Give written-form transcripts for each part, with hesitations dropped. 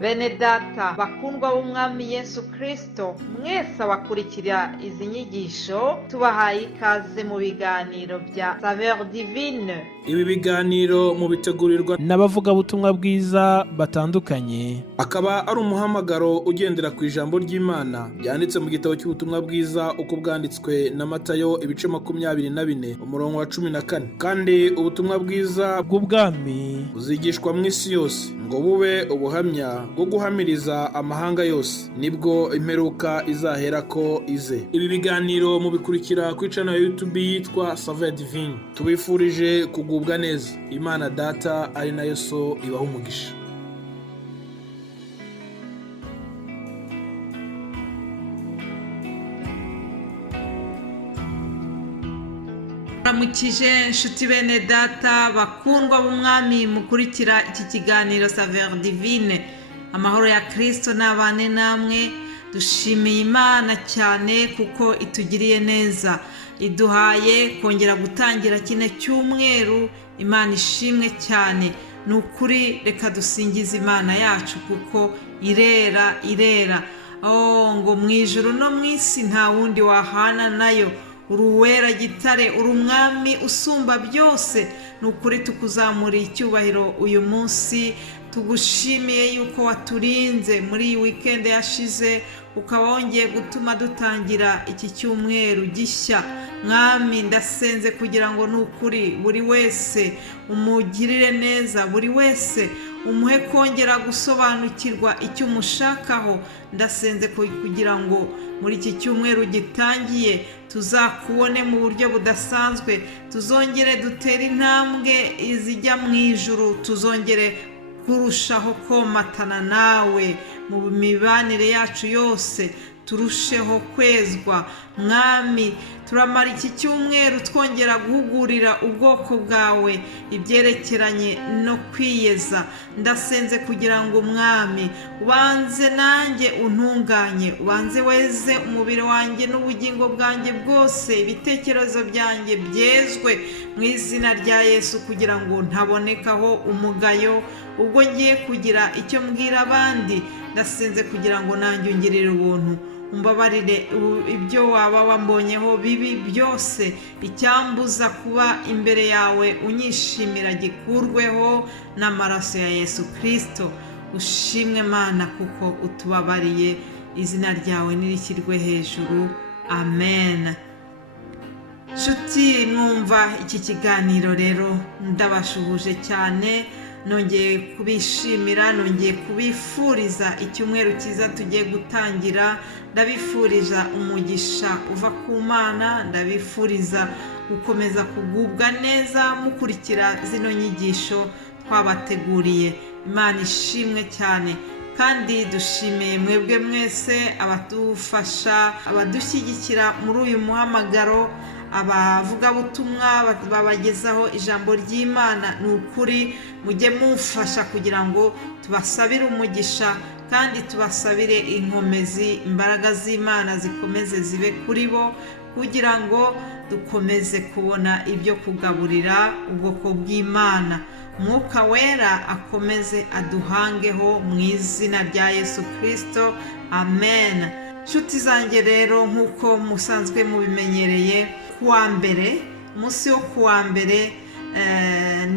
Bene data bakundwa b'umwami Yesu Kristo, mwese abakurikira izi nyigisho tubahaye ikaze mu biganiro bya Saveur Divine. Ibi biganiro mu bitegurirwa n'abavugabutumwa bwiza batandukanye, akaba ari umuhamagaro ugendera ku ijambo ry'Imana byanditse mu gitabo cy'ubutumwa bwiza uko bwanditswe na Matayo ibice 24 umurongo wa 14. Kandi ubutumwa bwiza bw'ubwami buzigishwa mu isi yose ngo bube ubuhamya bwo guhamiriza amahanga yose, nibwo imperuka izahera ko ize. Ibi biganiro mubikurikira ku channel ya YouTube yitwa Saveur Divine. Tubifurije kugubwa neza. Imana Data ari nayo So ibaha umugisha. Ramukije nshuti bene data bakundwa b'umwami mukurikira iki kiganiro Saveur Divine. Amahoro ya Kristo n'abane namwe. Dushimiye Imana cyane kuko itugiriye neza, iduhaye kongera gutangira kine cyumweru. Imana ishimwe cyane. Nukuri reka dusingize Imana yacu kuko irera. Ngo mu ijuru no mu isi nta wundi wahana nayo. Uruwera gitare, urumwami usumba byose. Nukuri tukuzamura icyubahiro uyu munsi. Tugushimiye yuko waturinze muri iyi weekend yashize, ukaba wongeye gutuma dutangira iki cyumweru gishya. Mwami ndasenze kugira ngo nukuri buri wese umugirire neza, buri wese umuhe kongera gusobanukirwa icyo umushakaho. Ndasenze kugira ngo muri iki cyumweru gitangiye tuzakubone mu buryo budasanzwe, tuzongere dutere intambwe izijya mu ijuru, tuzongere kurushaho komatana nawe mu mibanire yacu yose, turusheho kwezwa. Mwami turamara iki cyumweru twongera guhugurira ubwoko bwawe ibyerekeranye no kwiyeza. Ndasenze kugira ngo Mwami ubanze nanjye untunganye, ubanze weze umubiri wanjye n'ubugingo bwanjye bwose, ibitekerezo byanjye byezwe mu izina rya Yesu, kugira ngo ntabonekaho umugayo ubwo ngiye kugira icyo mbwira abandi. Ndasenze kugira ngo nanjye ungirire ubuntu, umbabarire ibyo waba wambonyeho bibi byose, icyambuza kuba imbere yawe unyishimira gikurweho n'amaraso ya Yesu Kristo. Ushimwe Mana kuko utubabariye, izina ryawe nirishyirwe hejuru. Amen. Nshuti mwumva iki kiganiro rero, ndabashuhuje cyane. Nongeye kubishimira, nongeye kubifuriza icyumweru cyiza tugiye gutangira. Ndabifuriza umugisha uva ku Mana, ndabifuriza gukomeza kugubwa neza mukurikira zino nyigisho twabateguriye. Imana ishimwe cyane. Kandi dushimiye mwebwe mwese abadufasha, abadushyigikira muri uyu muhamagaro, abavugabutumwa babagezaho ijambo ry'Imana. Ni ukuri mujye mufasha kugira ngo tubasabire umugisha kandi tubasabire inkomezi, imbaraga z'Imana zikomeze zibe kuri bo, kugira ngo dukomeze kubona ibyo kugaburira ubwoko bw'Imana. Mwuka wera akomeze aduhangeho mu izina rya Yesu Kristo. Amen. Nshuti zanjye rero, nk'uko musanzwe mubimenyereye, kuwa mbere, umunsi wo kuwa mbere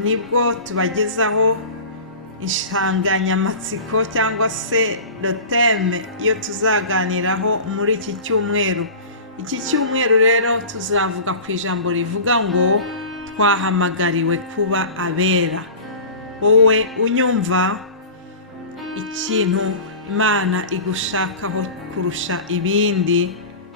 nibwo tubagezaho insanganyamatsiko cyangwa se le thème iyo tuzaganiraho muri iki cyumweru. Iki cyumweru rero tuzavuga ku ijambo rivuga ngo twahamagariwe kuba abera. Wowe unyumva, ikintu Imana igushakaho kurusha ibindi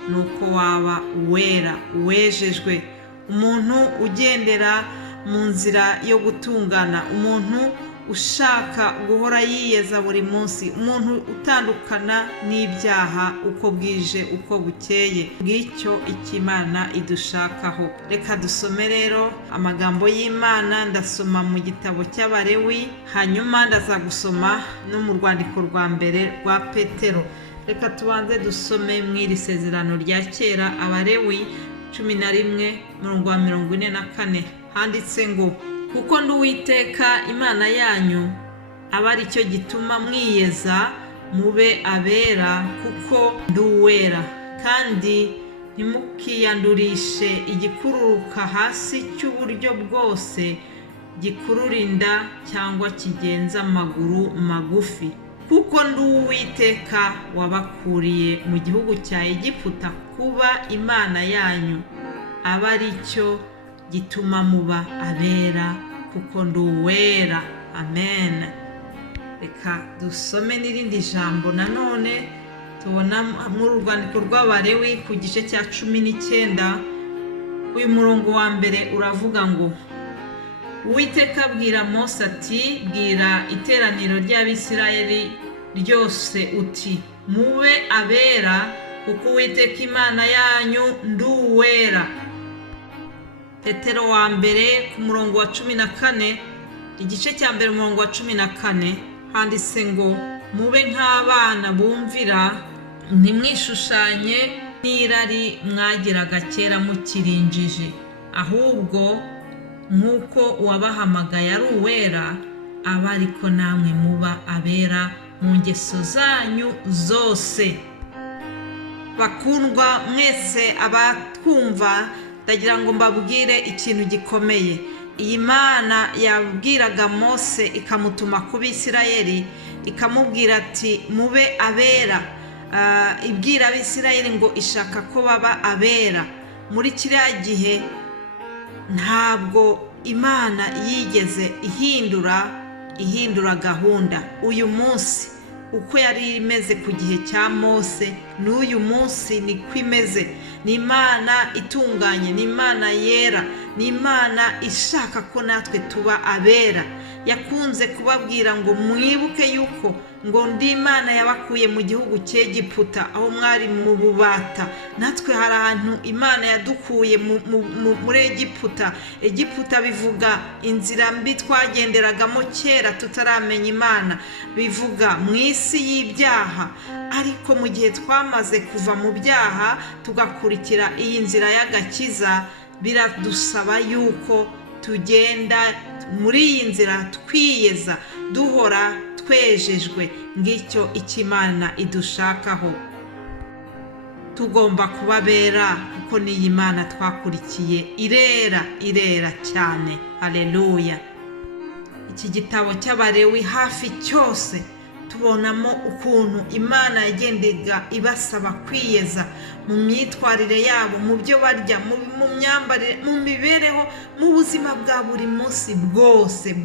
nuko waba uwera, uwejejwe, umuntu ugendera mu nzira yo gutungana, umuntu ushaka guhora yiyeza buri munsi, umuntu utandukana n'ibyaha uko bwije uko bukeye. Ngicyo Imana idushakaho. Reka dusome rero amagambo y'Imana. Ndasoma mu gitabo cy'Abalewi, hanyuma ndaza gusoma no mu rwandiko rwa mbere rwa Petero. Reka tubanze dusome mu iri sezerano rya kera, Abalewi 11:44. Handitse ngo kuko ndi Uwiteka Imana yanyu aba ari cyo gituma mwiyeza mube abera kuko ndi uwera. Kandi ntimukiyandurishe igikururuka hasi cy'uburyo bwose gikurura inda cyangwa kigenza amaguru magufi, kuko ndi Uwiteka wabakuriye mu gihugu cya Egiputa kuba Imana yanyu, aba ari cyo gituma muba abera kuko ndi uwera. Amen. Reka dusome n'irindi jambo nanone tubona muri urwandiko rw'Abalewi ku gice cya 19. Uyu murongo wa mbere uravuga ngo, Uwiteka abwira Mose ati, bwira iteraniro ry'Abisirayeli ryose uti, mube abera kuko Uwiteka Imana yanyu ndi uwera. Petero wa mbere ku murongo wa 14, igice cya mbere umurongo wa 14 handitse ngo, mube nk'abana bumvira, ntimwishushanye n'irari mwagiraga kera mukirinjije, ahubwo nk'uko uwabahamagaye ari uwera, aba ariko namwe muba abera mu ngeso zanyu zose. Bakundwa mwese abatwumva, ndagira ngo mbabwire ikintu gikomeye. Iyi Mana yabwiraga Mose ikamutuma ku Bisirayeli, ikamubwira ati mube abera. Ibwira Abisirayeli ngo ishaka ko baba abera. Muri kiriya gihe ntabwo Imana yigeze ihindura gahunda. Uyu munsi uko yari imeze ku gihe cya Mose, n'uyu munsi niko imeze. Ni Imana itunganye, ni Imana yera, ni Imana ishaka ko natwe tuba abera. Yakunze kubabwira ngo mwibuke yuko ngo ndi Imana yabakuye mu gihugu cy'Egiputa, aho mwari mu bubata. Natwe hari ahantu Imana yadukuye muri Egiputa. Egiputa bivuga inzira mbi twagenderagamo kera tutaramenya Imana, bivuga mu isi y'ibyaha. Ariko mu gihe twamaze kuva mu byaha tugakurikira iyi nzira y'agakiza, biradusaba yuko tugenda muri iyi nzira twiyeza, duhora twejejwe. Ngicyo Imana idushakaho. Tugomba kuba bera kuko n'iyi Mana twakurikiye irera cyane. Haleluya. Iki gitabo cy'Abalewi hafi cyose tubonamo ukuntu Imana yagendaga ibasaba kwiyeza mu myitwarire yabo, mu byo barya, mu myambarire, mu mibereho, mu buzima bwa buri munsi bwose.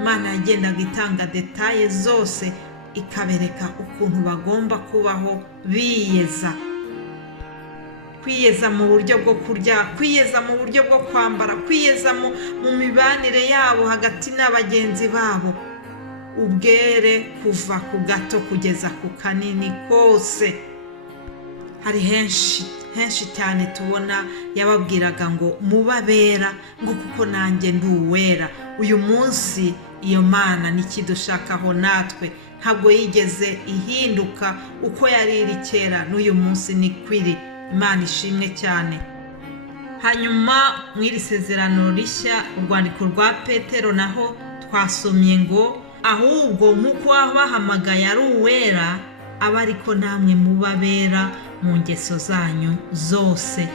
Imana yagendaga itanga detaye zose, ikabereka ukuntu bagomba kubaho biyeza. Kwiyeza mu buryo bwo kurya, kwiyeza mu buryo bwo kwambara, kwiyeza mu mibanire yabo hagati n'abagenzi babo. Ubwere kuva ku gato kugeza ku kanini kose. Hari henshi cyane tubona yababwiraga ngo mubabera ngo kuko nanjye ndi uwera. Uyu munsi iyo Mana nikidushakaho natwe, ntabwo yigeze ihinduka uko yari iri kera, n'uyu munsi ni kwiri. Imana ishimwe cyane. Hanyuma mw'iri sezerano rishya, urwandiko rwa Petero naho twasomye ngo, ahubwo nk'uko wabahamagaye ari uwera, aba ariko namwe mubabera mu ngeso zanyu zose.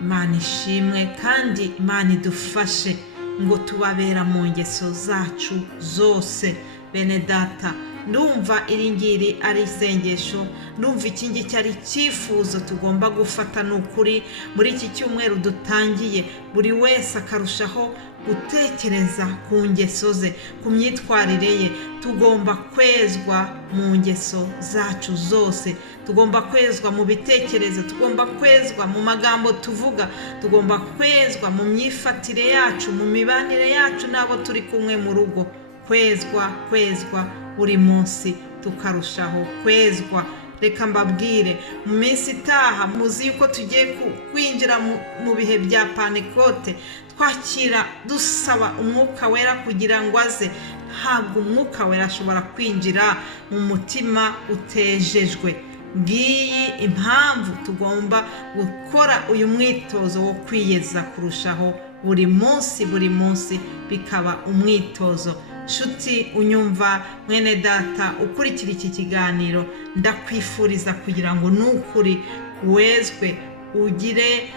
Imana ishimwe kandi Imana idufashe ngo tubabera mu ngeso zacu zose. Bene data, ndumva iri ngiri ari isengesho, ndumva iki ngiki ari icyifuzo tugomba gufata. Ni ukuri muri iki cyumweru dutangiye, buri wese akarushaho gutekereza ku ngeso ze, ku myitwarire ye. Tugomba kwezwa mu ngeso zacu zose, tugomba kwezwa mu bitekerezo, tugomba kwezwa mu magambo tuvuga, tugomba kwezwa mu myifatire yacu, mu mibanire yacu n'abo turi kumwe mu rugo. Kwezwa buri munsi tukarushaho kwezwa. Reka mbabwire, mu minsi itaha muzi yuko tugiye kwinjira mu bihe bya Pantekote, twakira dusaba umwuka wera kugira ngo aze. Ntabwo umwuka wera ashobora kwinjira mu mutima utejejwe. Ngiyi impamvu tugomba gukora uyu mwitozo wo kwiyeza kurushaho buri munsi bikaba umwitozo. nshuti unyumva, mwene data ukurikira iki kiganiro, ndakwifuriza kugira ngo n'ukuri wezwe, ugire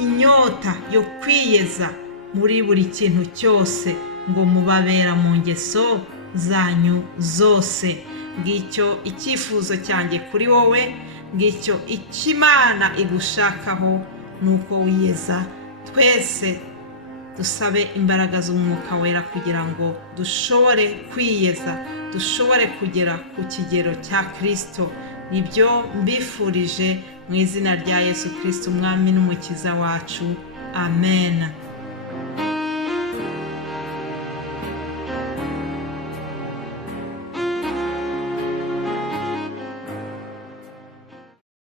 inyota yo kwiyeza muri buri kintu cyose, ngo mubabera mu ngeso zanyu zose. Ngicyo icyifuzo cyanjye kuri wowe, ngicyo ikimana igushakaho, nuko wiyeza. Twese dusabe imbaraga z'umwuka wera kugira ngo dushobore kwiyeza, dushobore kugera ku kigero cya Kristo. Nibyo mbifurije mu izina rya Yesu Kristo, umwami n'umukiza wacu. Amen.